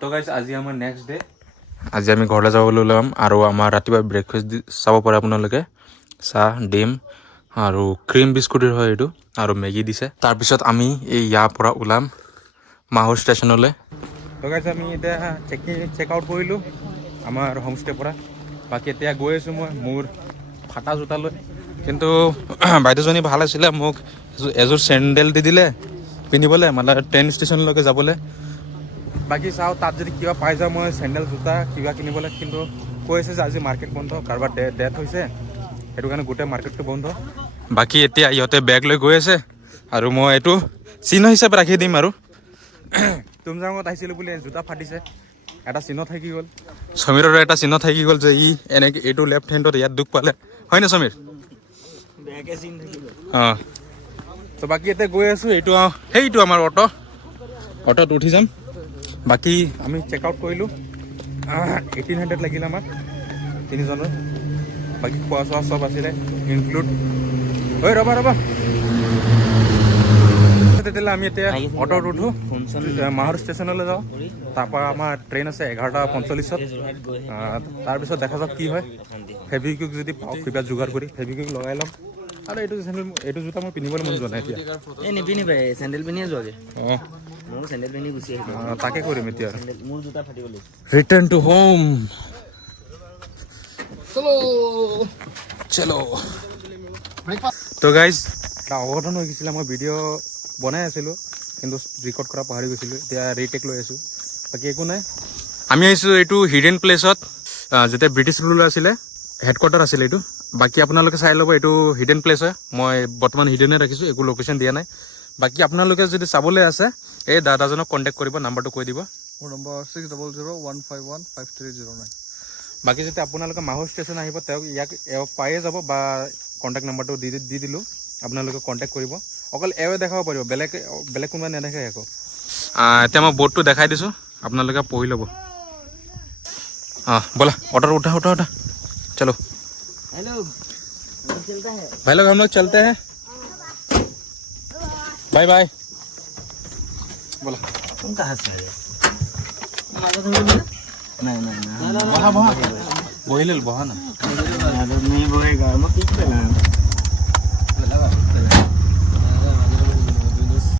তো গাইজ আজি আমাৰ নেক্সট ডে আজি আমি ঘৰলৈ যাবলৈ ওলাম আৰু আমাৰ ৰাতিপুৱা ব্ৰেকফাষ্ট চাব পাৰে আপোনালোকে চাহ ডিম আৰু ক্ৰীম বিস্কুটৰ হয় এইটো আৰু মেগী দিছে তাৰপিছত আমি এই ইয়াৰ পৰা ওলাম মাহুৰ ষ্টেচনলৈ তো গাইজ আমি এতিয়া চেক আউট কৰিলোঁ আমাৰ হোমষ্টেৰ পৰা বাকী এতিয়া গৈ আছোঁ মই মোৰ ফাটা জোতা লৈ কিন্তু বাইদেউজনী ভাল আছিলে মোক এযোৰ চেণ্ডেল দি দিলে পিন্ধিবলৈ মানে ট্ৰেইন ষ্টেচনলৈকে যাবলৈ বাকী চাওঁ তাত যদি কিবা পাই যাওঁ মই চেণ্ডেল জোতা কিবা কিনিবলৈ কিন্তু কৈ আছে যে আজি মাৰ্কেট বন্ধ কাৰোবাৰ ডেথ হৈছে সেইটো কাৰণে গোটেই মাৰ্কেটটো বন্ধ বাকী এতিয়া ইহঁতে বেগ লৈ গৈ আছে আৰু মই এইটো চিহ্ন হিচাপে ৰাখি দিম আৰু তুমজাঙত আহিছিলোঁ বুলি জোতা ফাটিছে এটা চিহ্ন থাকি গ'ল সমীৰৰো এটা চিহ্ন থাকি গ'ল যে ই এনেকৈ এইটো লেফ্ট হেণ্ডত ইয়াত দুখ পালে হয়নে সমীৰ অঁ তো বাকী এতিয়া গৈ আছোঁ এইটো সেইটো আমাৰ অটোত উঠি যাম বাকী আমি চেক আউট কৰিলোঁ 1800 লাগিলে আমাক তিনিজনৰ বাকী খোৱা চোৱা চব আছিলে ইনক্লুড ঐ ৰ'বা তেতিয়াহ'লে আমি এতিয়া অটোত উঠোঁ মাহুৰ ষ্টেচনলৈ যাওঁ তাৰপৰা আমাৰ ট্ৰেইন আছে 11:45 তাৰপিছত দেখা যাওক কি হয় ফেব্ৰিকুইক যদি পাওঁ কিবা যোগাৰ কৰি ফেব্ৰিকুইক লগাই ল'ম আৰু এইটো জোতা মই পিন্ধিবলৈ মন যোৱা নাই এতিয়া এই নিপিন্ধিবা চেণ্ডেল পিন্ধিয়ে যোৱাগে অঁ মোৰ চেণ্ডেল পিন্ধি গুচি আহিলোঁ তাকে কৰিম এতিয়া মোৰ জোতা ফাটি গ'ল ৰিটাৰ্ণ টু হোম চলো তো গাইজ এটা অঘটন হৈ গৈছিলে মই ভিডিঅ' বনাই আছিলোঁ কিন্তু ৰেকৰ্ড কৰা পাহৰি গৈছিলোঁ এতিয়া ৰিটেক লৈ আছোঁ বাকী একো নাই আমি আহিছোঁ এইটো হিডেন প্লেচত যেতিয়া ব্ৰিটিছ ৰুলাৰ আছিলে হেডকোৱাৰ্টাৰ আছিলে এইটো বাকী আপোনালোকে চাই ল'ব এইটো হিডেন প্লেচ হয় মই বৰ্তমান হিডেনে ৰাখিছোঁ একো লোকেশ্যন দিয়া নাই বাকী আপোনালোকে যদি চাবলৈ আছে এই দাদাজনক কণ্টেক্ট কৰিব নাম্বাৰটো কৈ দিব মোৰ নম্বৰ 6001515309 বাকী যদি আপোনালোকে মাহুৰ ষ্টেচন আহিব তেওঁক এওঁক পায়ে যাব বা কণ্টেক্ট নাম্বাৰটো দি দিলোঁ আপোনালোকে কণ্টেক্ট কৰিব অকল এওঁৱে দেখাব পাৰিব বেলেগ কোনোবাই নেদেখাই আকৌ এতিয়া মই বৰ্ডটো দেখাই দিছোঁ আপোনালোকে পঢ়ি ল'ব बोला ऑर्डर उठा चलो हेलो चलता है भाई लोग हम लोग चलते हैं बाय बाय बोला तुम कहाँ से आए नहीं बहा बहा ना नहीं बोएगा मैं किस पे लाया